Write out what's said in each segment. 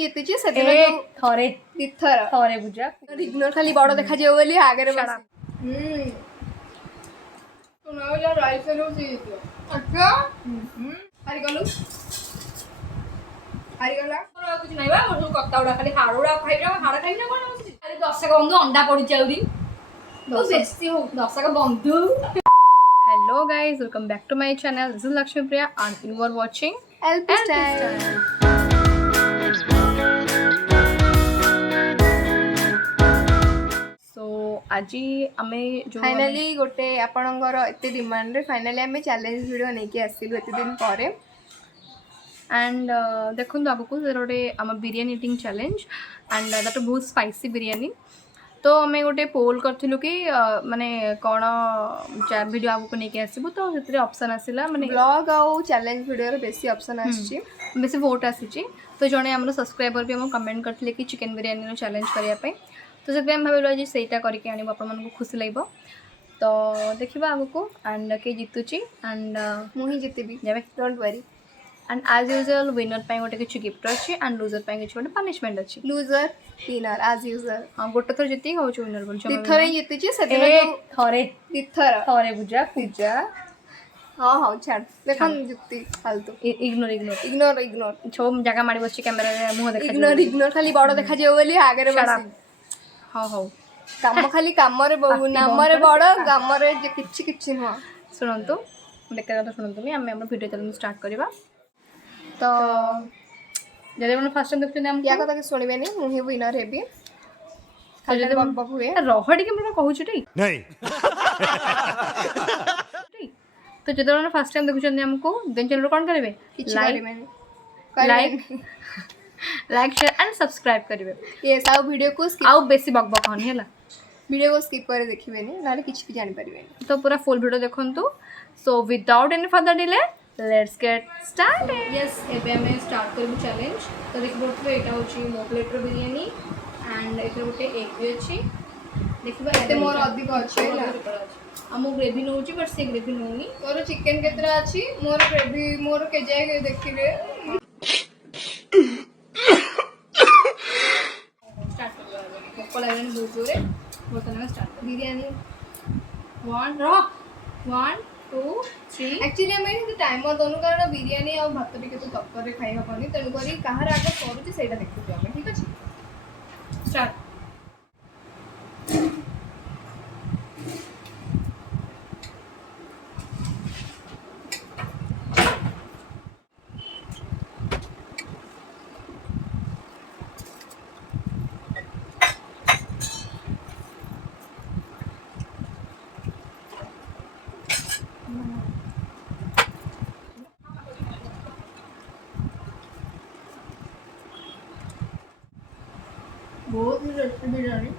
जीती छी से दिन थरे तीथर थरे बुझा इग्नोर खाली बड़ देखा जाय बोली आगे रे बस तो ना यार राइस लो सी अच्छा हारी गलु हारी गला और कुछ नहीं बा मोर कत्ता उडा खाली हाड़ोडा खाइबा हाड़ खाइना कोन खाली 10 का बंधु अंडा पड़ी जाउरी तो बेस्ती हो 10 का बंधु hello guys welcome back to my channel this is Lakshmi Priya and you are watching LP style so आज आमे जो फाइनली गोटे आपणकर एते डिमांड रे फाइनली आमे चैलेंज वीडियो नै के आसिलु एते दिन पारे एंड देखो आगक गोटे आम biryani eating challenge and that बहुत स्पाइसी बिरियानी तो आम गोटे पोल करूँ कि माने कौन वीडियो आगक नहीं आसबू तो से ऑप्शन आसला माने ब्लॉग आउ चैलेंज वीडियो रे बेसी ऑप्शन आछि बेसी वोट आसी तो जड़े आम सब्सक्राइबर भी हम कमेंट करते कि चिकेन बिरियानी चैलेंज करने तो से भाविलु आज सहीटा करके आने आपको खुशी लगे तो देखा आगक एंड किए जीतुची एंड मुझे जीतबी don't worry and as usual winner पे गोटे किसी गिफ्ट अच्छी एंड लूजर पे किसी गोटे पनिशमेंट अच्छी लूजर विनर एज यूजुअल हाँ गोटे थर जीती हूँ विनर बोल तीथर ही जीती से दिन थरे तीथर थरे बुझा पूजा हाँ हाँ छाड़ देखन जुक्ति फालतू इग्नोर इग्नोर इग्नोर इग्नोर छो जगह मारी बच्ची कैमरा रे मुंह देखा इग्नोर इग्नोर खाली बड़ देखा जाय बोली आगे रे बस हाँ हाँ काम खाली काम रे बहु नाम रे बड़ काम रे जे किछि किछि न सुनंतु देखा तो सुनंतु मी हम वीडियो चैनल स्टार्ट करबा तो जदे मन फर्स्ट टाइम देखते हम या कथा के सुनिबेनी मुही विनर हेबी खाली बक बक हुए रहडी के मन कहू छटी नहीं तो जदे मन फर्स्ट टाइम देखु छन हमको देन चैनल कोन करबे like like share and subscribe करिवे ये सब वीडियो को स्किप आउ बेसी बक बक हन हैला वीडियो को स्किप करे देखिबेनी नाले किछ भी जानि परिबेनी तो पूरा फुल वीडियो देखंतु so without any further delay let's get started yes एबे हमें स्टार्ट करबु चैलेंज तो देख बोलते एटा होची मो प्लेट रो बिरयानी एंड एटा गोटे एग भी अछि देखबा एते मोर अधिक अछि हमो ग्रेवी नउची बट से ग्रेवी नउनी तोर चिकन केतरा अछि मोर ग्रेवी मोर के जाय देखिले स्टार्ट करबा कोला लाइन बहुत जोरे बोलते स्टार्ट बिरयानी 1 रो 1 2 3 एक्चुअली हमें टाइमर दोनों कारण बिरयानी और भात टिके तो तक्कर रे खाइबा पनी तेनु करी कहार आगे करूची सेटा देखुची हमें ठीक अछि स्टार्ट बहुत ही टेस्टी बिरयानी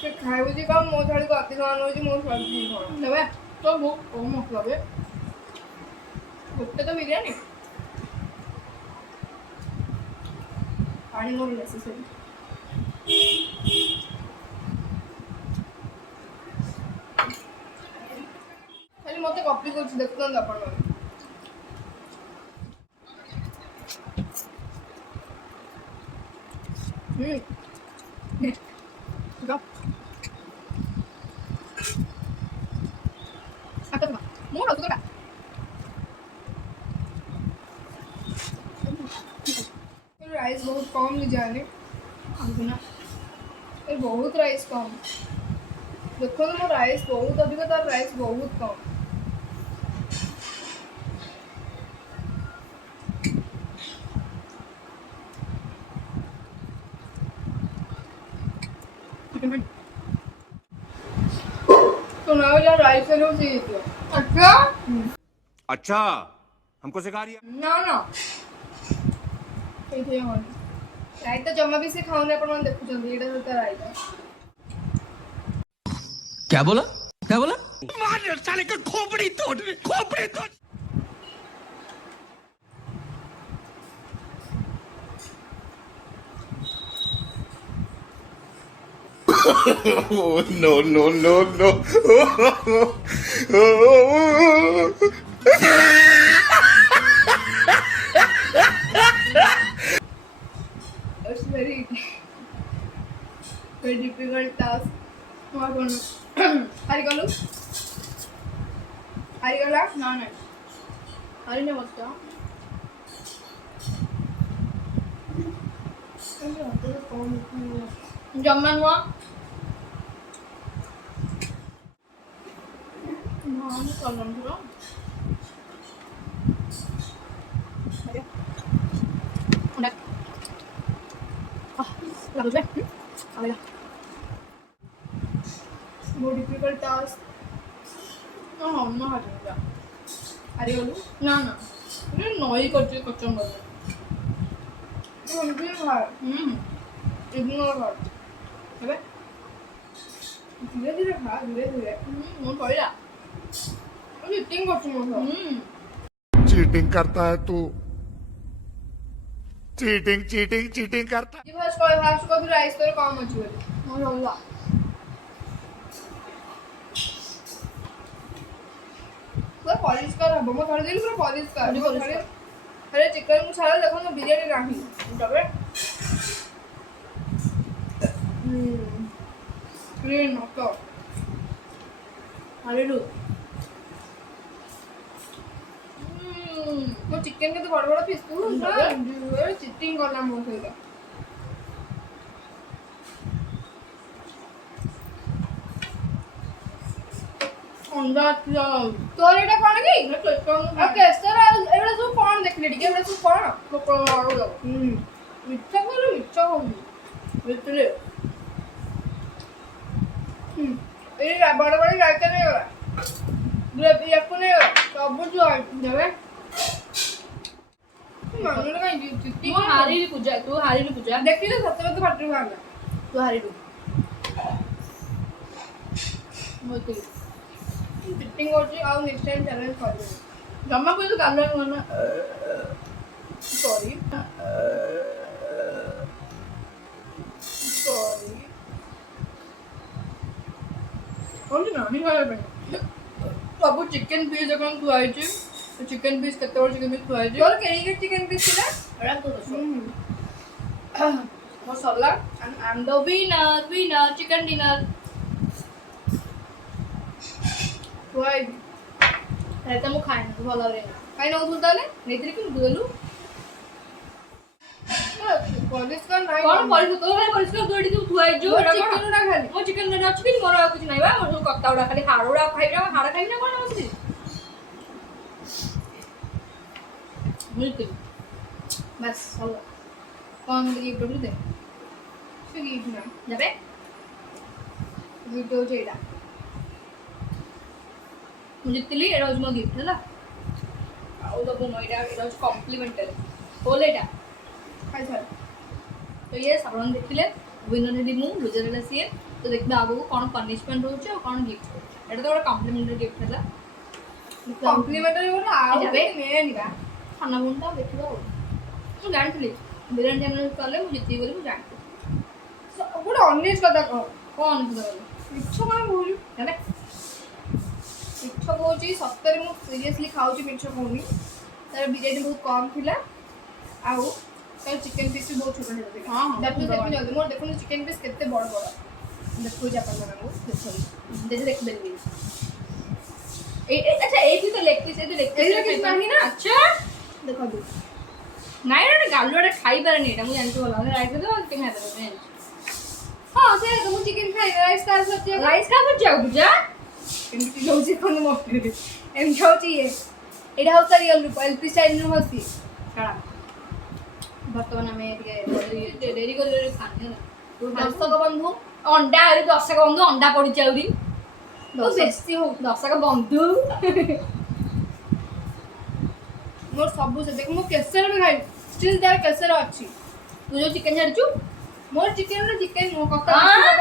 से खाइबो जे काम मो थाली को अति मान होजी मो सब्जी खाओ लेबे तो वो ओ मत लगे गोटे तो बिरयानी पानी मोर नेसेसरी खाली मते कॉपी करछ देखतन आपण Go. Sakit ba? Mura suka. Rice बहुत कम ले जाने ना ये बहुत राइस कम देखो तो राइस बहुत अधिक तार राइस बहुत कम तो ना यार राइस लो सी अच्छा अच्छा हमको सिखा रही है ना ना ठीक है हन राइस तो जम्मा भी से खाउने अपन मन देखु जंदी एटा तो राइस क्या बोला मार साले का खोपड़ी तोड़ no It's very difficult task. What one? Harigolu? Harigala? No. Harine basta. Jamman wa? No, I'm calling bro. Udah. Lagu deh. Ayo. More difficult task. No, no harigala. Harigolu? No. ये नॉई करते कच्चा मजा ये उनके भार इग्नोर कर अबे धीरे खा धीरे मैं पढ़ा अभी टिंग करती हूँ चीटिंग करता है तू चीटिंग करता है ये भाष को भी राइस तो काम अच्छी वाली मैं होगा पूरा पॉलिश कर हब मैं थोड़ी देर पूरा पॉलिश कर अरे चिकन को छाड़ा देखो ना बिरयानी नहीं तबे क्लीन तो अरे लो वो चिकन के तो बड़ा पीस तू चिटिंग करना मोर सहित अंडा तोर एटा कोन की ओके सर एटा सब कोन देखले ठीक एटा सब कोन कोको आरो दो मिठा हो मिठले ए बड़ा रायता नहीं होला ग्रेवी याको नहीं सब जो देबे मांगले का चिट्टी तू हारी पूजा देखिले सत्य तो फाटू भागा तू हारी मोती चिटिंग होची आउ नेक्स्ट टाइम चैलेंज करबे जम्मा कोई तो गाल ना सॉरी ओली ना नहीं खाया पे बाबू चिकन पीस जकन तू आई छी तो चिकन पीस कते और चिकन पीस तू आई छी और केरी के चिकन पीस थिला अरा तो मसाला and I'm the winner chicken dinner Why? Reta mo खाए ना तो वाला रे खाए ना उधर डाले नहीं तेरे क्यों दुलू पॉलिश का नहीं कौन पॉलिश तो है पॉलिश का दोड़ी तू आई जो चिकन ना खाली वो चिकन ना अच्छी भी मोर कुछ नहीं बा मोर कक्ता उड़ा खाली हाड़ोड़ा खाइरा हाड़ा खाइ ना कोन असली मिलते बस चलो कौन गिफ्ट दे से गिफ्ट ना जाबे वीडियो जेडा मुझे तिली एटा मो गिफ्ट है आउ तो मो एटा कॉम्प्लीमेंटरी बोले एटा हाय सर तो ये साबण देखिले विनर हेली मु लूजर हेला सी तो देखबे आगो कोन पनिशमेंट होचे और कोन गिफ्ट एटा तो बड़ा कॉम्प्लीमेंटरी गिफ्ट है कॉम्प्लीमेंटरी बोला आ जाबे ने निबा खाना बुनता देखिबो तू जानथली बिरयानी चैनल करले मु जिति बोली मु जानथि बड़ा ऑनेस्ट कथा कह कोन कथा इच्छा कोन बोलू जाने मिठ कौची सत्तर मु सीरियसली खाऊची मिठ कौनी तार बिरयानी बहुत कम थिला आउ तार चिकन पीस भी बहुत छोटा छोटा थिला हां दैट मींस देखि जल्दी मोर देखो चिकन पीस केते बड़ बड़ देखो जापान में देखो देख देली ए अच्छा ए भी तो लेग पीस नहीं ना अच्छा देखो दे नहीं ना गालुड़ा खाई पारनी एटा मु जानतो होला राइस दे चिकन खाई पारनी हां से तो मु चिकन खाई राइस का सत्य राइस का बुझा बुझा एमती होची कोन मस्ती एम होची ये एटा होता रियल रूप एलपी स्टाइल नु होती काड़ा वर्तमान में ये डेरी कर खाने दर्शक बंधु अंडा आरी दर्शक बंधु अंडा पड़ी चाउरी तो बेस्ती हो दर्शक बंधु मोर सब से देख मो केसर में खाई स्टिल देयर केसर अछि तू जो चिकन छाड़छु मोर चिकन मो कता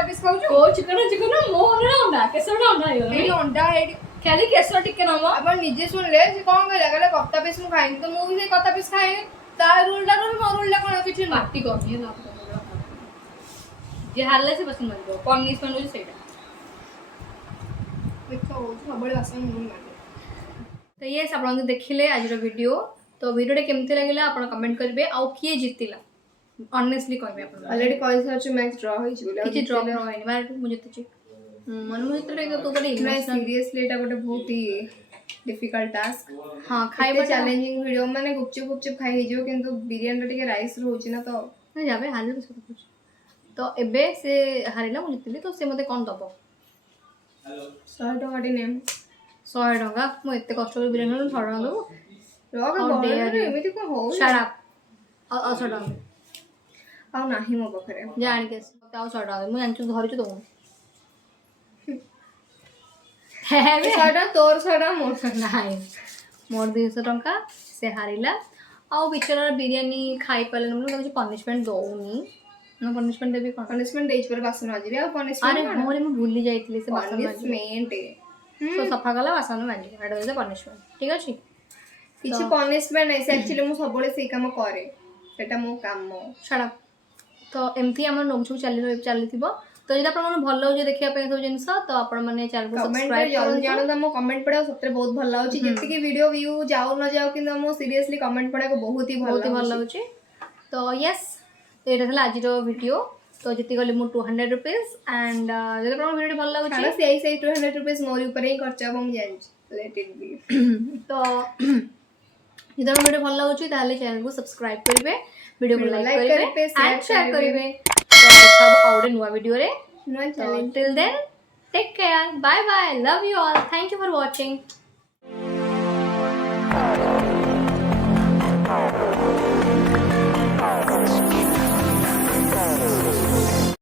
पीस खाऊ ओ चिकन मोर अंडा केसर अंडा हे एडी अंडा एडी खाली केसर चिकन हम अब निजे सुन ले जे कोन कहला कहला कता पीस मु खाइन तो मु भी से कता पीस खाइन ता रूलटा को मोर रूलटा कोन किछ माटी करनी ना जे हारले से बस मरिबो पनिशमेंट हो सेटा देखो सब बड़े आसान मन लागे तो ये सब लोग देखिले आज वीडियो तो वीडियो केमती लगिला आपण कमेंट करबे आ किए जितिला ଅନେଷ୍ଟଲି କହିବି ଆପଣ already call search match draw होई छी बोले କିଛି ଡ୍ରପ୍ ହଏନି ବାହାରକୁ ମୁଁ ଜିତୁଛି ମାନେ ମୁଁ ଯେତେବେଳେ ତୁ ଗୋଟେ मैं ଇମୋସନାଲ सीरियसली एटा गोटे बहुत ही डिफिकल्ट टास्क ହଁ खाଇବା ଖାଇବା चैलेंजिंग वीडियो माने गुपचुप खाई हे जो किंतु बिरयानी टिके राइस रहउची ना तो ଯାବେ ହାରିଲେ ସତ କହୁଛି ତ ଏବେ ସେ ହାରିଲା ମୁଁ ଜିତିଲି ତ ସେ ମୋତେ କ'ଣ ଦବ 100 टका टी नेम 100 ଟଙ୍କା ମୁଁ ଏତେ କଷ୍ଟ କରି ବିରିୟାନୀ 100 ଟଙ୍କା ଦେବୁ रॉग How बहरे dare you. एमिति को हो ସାରା ଆଉ 100 ଟଙ୍କା आ नाही मो बखरे ଯା ଆଣିକି ଆସି ମୋତେ ଆଉ 100 ଟଙ୍କା ଦେ ମୁଁ ଜାଣିଛୁ ଧରିଛୁ ଦେବୁ साडा तोर साडा मोर ନାହିଁ ମୋର 200 ଟଙ୍କା ସେ ହାରିଲା ଆଉ ବିଚାରା ବିରିୟାନୀ ଖାଇପାରିଲାନି ବୋଲି କିଛି ପନିଶମେଣ୍ଟ ଦଉନି ମୁଁ ପନିଶମେଣ୍ଟ ଦେବି କ'ଣ पनिशमेंट देइछ पर बासन आजि आ ଆରେ पनिशमेंट ହଁ ରେ ମୁଁ ଭୁଲି ଯାଇଥିଲି ସେ ବାସନ ମାଜି पनिशमेंट ତ ସଫା କଲା ବାସନ ମାଜି ଏଇଟା ହେଉଛି ପନିଶମେଣ୍ଟ ଠିକ୍ ଅଛି କିଛି ପନିଶमेंट ନାହିଁ ସେ एक्चुअली ମୁଁ ସବୁବେଳେ ସେଇ କାମ କରେ ସେଟା ମୋ କାମ ଛାଡ଼ ତ ଏମିତି ଆମର ନୋକଝୋକ ଚାଲିଥିବ ତ ଯଦି ଆପଣଙ୍କୁ ଭଲ ଲାଗୁଛି ଦେଖିବା ପାଇଁ ସବୁ ଜିନିଷ ତ ଆପଣମାନେ ଚ୍ୟାନେଲକୁ कमेंट ସବସ୍କ୍ରାଇବ୍ जल्दी କରନ୍ତୁ जानो तुम कमेंट पढ़ा सତରେ बहुत भल लाଗୁଛି ଯେତିକି ଭିडियो व्यू जाओ न जाओ କିନ୍ତୁ ମୁଁ ସିରିୟसली कमेंट पढ़ा बहुत ही ବହୁତ ହି ଭଲ ଲାଗୁଛି ତ ୟେସ୍ ଏଇଟା ଥିଲା ଆଜିର ଭିଡ଼ିଓ ତ ଜିତି ଗଲି ମୁଁ 200 रुपीज ଆଣ୍ଡ ଯଦି ଆପଣଙ୍କ ଭିଡ଼ିଓଟି ଭଲ ଲାଗୁଛି ଖାନା ସେଇ 200 रुपीस मोरी ଉପରେ ହିଁ ଖର୍ଚ୍ଚ ହେବ ମୁଁ ଜାଣିଛି ଲେଟ୍ ଇଟ୍ ବି ତ ଯଦି ଆପଣଙ୍କ ଭିଡ଼ିଓ ଭଲ ଲାଗୁଛି ତାହେଲେ ଚ୍ୟାନେଲକୁ ସବସ୍କ୍ରାଇବ୍ କରିବେ ଭିଡ଼ିଓକୁ ଲାଇକ୍ କରିବେ ଆଣ୍ଡ ସେୟାର କରିବେ ତ ଦେଖା ହେବ ଆଉ ଗୋଟେ ନୂଆ ଭିଡ଼ିଓରେ ନୂଆ So till then, take care. Bye bye. Love you all. Thank you for watching.